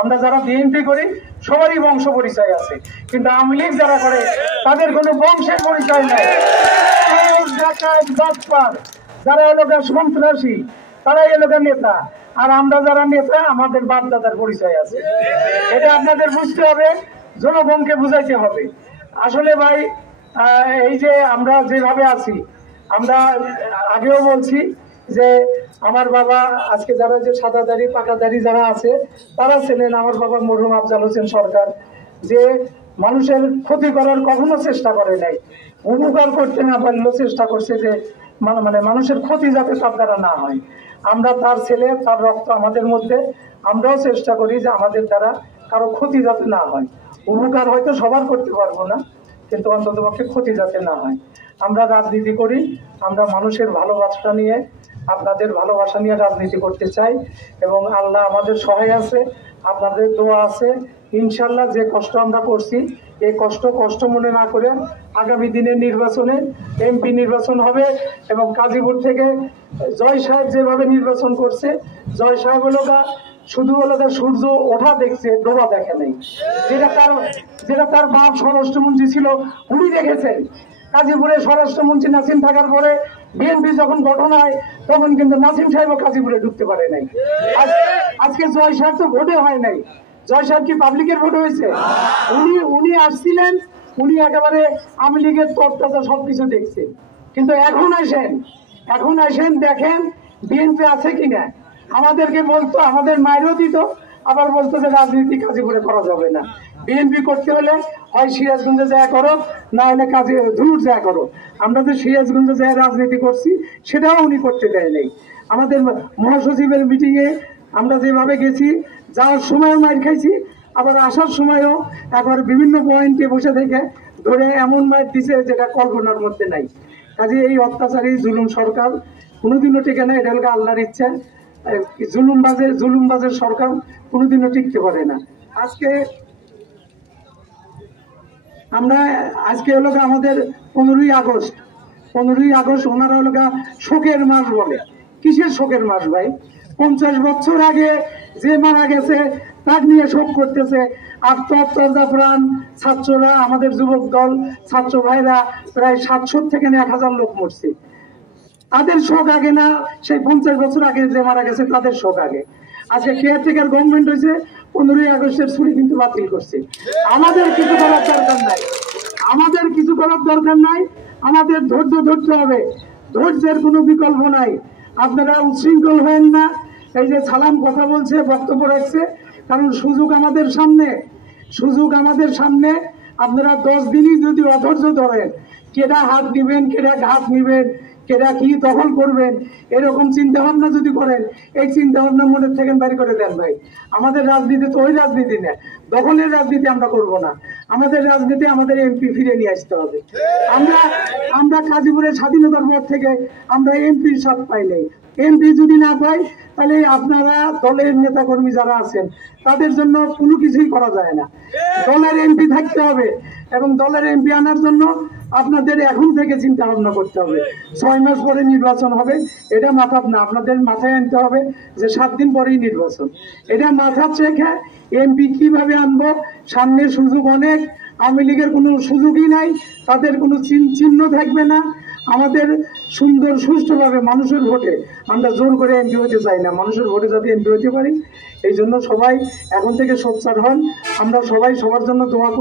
আমরা যারা বিএনপি করি সবারই বংশ পরিচয় আছে, কিন্তু আওয়ামী লীগ যারা করে তাদের কোনো বংশের পরিচয় নেই। যারা এলাকার সন্ত্রাসী তারাই এলাকার নেতা, আর আমরা যারা নেতা আমাদের বাপ দাদার পরিচয় আছে। এটা আপনাদের বুঝতে হবে, জনগণকে বুঝাইতে হবে। আসলে ভাই এই যে আমরা যেভাবে আছি, আমরা আগেও বলছি যে আমার বাবা আজকে যারা যে সাদাদারি পাকাদারি যারা আছে তারা ছিলেন আমার বাবা মরহুম আফজাল হোসেন সরকার, যে মানুষের ক্ষতি করার কখনো চেষ্টা করে নাই, উপকার করতে না পারলেও চেষ্টা করছে যে মানে মানুষের ক্ষতি যাতে তার দ্বারা না হয়। আমরা তার ছেলে, তার রক্ত আমাদের মধ্যে, আমরাও চেষ্টা করি যে আমাদের দ্বারা কারো ক্ষতি যাতে না হয়। উপকার হয়তো সবার করতে পারবো না, কিন্তু অন্ততপক্ষে ক্ষতি যাতে না হয়। আমরা রাজনীতি করি, আমরা মানুষের ভালোবাসা নিয়ে, আপনাদের ভালোবাসা নিয়ে রাজনীতি করতে চাই, এবং আল্লাহ আমাদের সহায় আছে, আপনাদের দোয়া আছে। ইনশাল্লাহ যে কষ্ট আমরা করছি এই কষ্ট মনে না করে আগামী দিনের নির্বাচনে এমপি নির্বাচন হবে, এবং গাজীপুর থেকে জয় সাহেব যেভাবে নির্বাচন করছে, জয় সাহেব শুধু সূর্য ওঠা দেখছে, ডোবা দেখে নেই। যেটা তার বাপ স্বরাষ্ট্রমন্ত্রী ছিল উনি দেখেছেন। গাজীপুরে স্বরাষ্ট্রমন্ত্রী নাসিম থাকার পরে বিএনপি যখন গঠন হয় তখন কিন্তু নাসিম সাহেবও গাজীপুরে ঢুকতে পারে নাই। আজকে জয় সাহেব তো ভোটে হয় নাই, জয় সাহেব কি পাবলিকের ভোট হয়েছে? উনি আসছিলেন, উনি একেবারে আওয়ামী লীগের তত্ত্বাচার সবকিছু দেখছে। কিন্তু এখন আসেন দেখেন বিএনপি আছে কিনা। আমাদেরকে বলতো, আমাদের মায়েরও দিত, আবার বলতো যে রাজনীতি গাজীপুরে করা যাবে না, বিএনপি করতে হলে হয় সিরাজগঞ্জে যায় করো, না হলে কাজে দূর যায় করো। আমরা তো সিরাজগঞ্জে যায় রাজনীতি করছি, সেটাও উনি করতে দেয় নাই। আমাদের মহাসচিবের মিটিংয়ে আমরা যেভাবে গেছি, যাওয়ার সময়ও মাইর খাইছি, আবার আসার সময়ও একবার বিভিন্ন পয়েন্টে বসে থেকে ধরে এমন মাইর দিছে যেটা কল্পনার মধ্যে নাই। কাজে এই অত্যাচারী জুলুম সরকার কোনোদিনও টিকে না, এটা হলো আল্লাহর ইচ্ছা। জুলুমবাজের সরকার কোনোদিনও টিকতে পারে না। আজকে হলো আমাদের 15ই আগস্ট ওনারা হলো শোকের মাস বলে। কিসের শোকের মাস ভাই? 50 বছর আগে যে মারা গেছে তার নিয়ে শোক করতেছে, আর প্রাণ ছাত্ররা, আমাদের যুবক দল ছাত্র ভাইরা প্রায় 700 থেকে 1000 লোক মরছে। তাদের শোক আগে না সেই 50 বছর আগে যে মারা গেছে তাদের শোক আগে? আজকে কেয়ারটেকার গভর্নমেন্ট হয়েছে, 15ই আগস্টের ছুটি কিন্তু বাতিল করছে। আমাদের কিছু করার দরকার নাই, আমাদের ধৈর্য ধরতে হবে, ধৈর্যের কোনো বিকল্প নাই। আপনারা উচ্ছৃঙ্খল হবেন না। এই যে সালাম কথা বলছে, বক্তব্য রাখছে, কারণ সুযোগ আমাদের সামনে। আপনারা 10 দিনই যদি অধৈর্য ধরেন, কেডা হাত নিবেন, কেডা ঘাত নিবেন, কেডা কি দখল করবেন, এরকম চিন্তা ভাবনা যদি করেন, এই চিন্তা ভাবনা মনের থেকে বের করে দেন ভাই। আমাদের রাজনীতি তো ওই রাজনীতি না, দখলের রাজনীতি আমরা করব না। আমাদের রাজনীতি আমাদের এমপি ফিরে নিয়ে আসতে হবে। আমরা গাজীপুরের স্বাধীনতার পর থেকে আমরা এমপির স্বাদ পাই নাই। এমপি যদি না পাই, তাহলে আপনারা দলের নেতা কর্মী যারা আছেন তাদের জন্য কোনো কিছুই করা যায় না। দলের এমপি থাকতে হবে, এবং দলের এমপি আনার জন্য আপনাদের এখন থেকে চিন্তা ভাবনা করতে হবে। 6 মাস পরে নির্বাচন হবে, এটা আপনাদের মাথায় আনতে হবে যে 7 দিন পরেই নির্বাচন। এটা মাথা রেখে এমপি কিভাবে আনবো, সামনে সুযোগ অনেক। আওয়ামী লীগের কোনো সুযোগই নাই, তাদের কোনো চিহ্ন থাকবে না। আমাদের সুন্দর সুষ্ঠুভাবে মানুষের ভোটে, আমরা জোর করে এমপি হতে চাই না, মানুষের ভোটে যাতে এমপি হতে পারি, এই জন্য সবাই এখন থেকে সোচ্চার হন। আমরা সবাই সবার জন্য দোয়া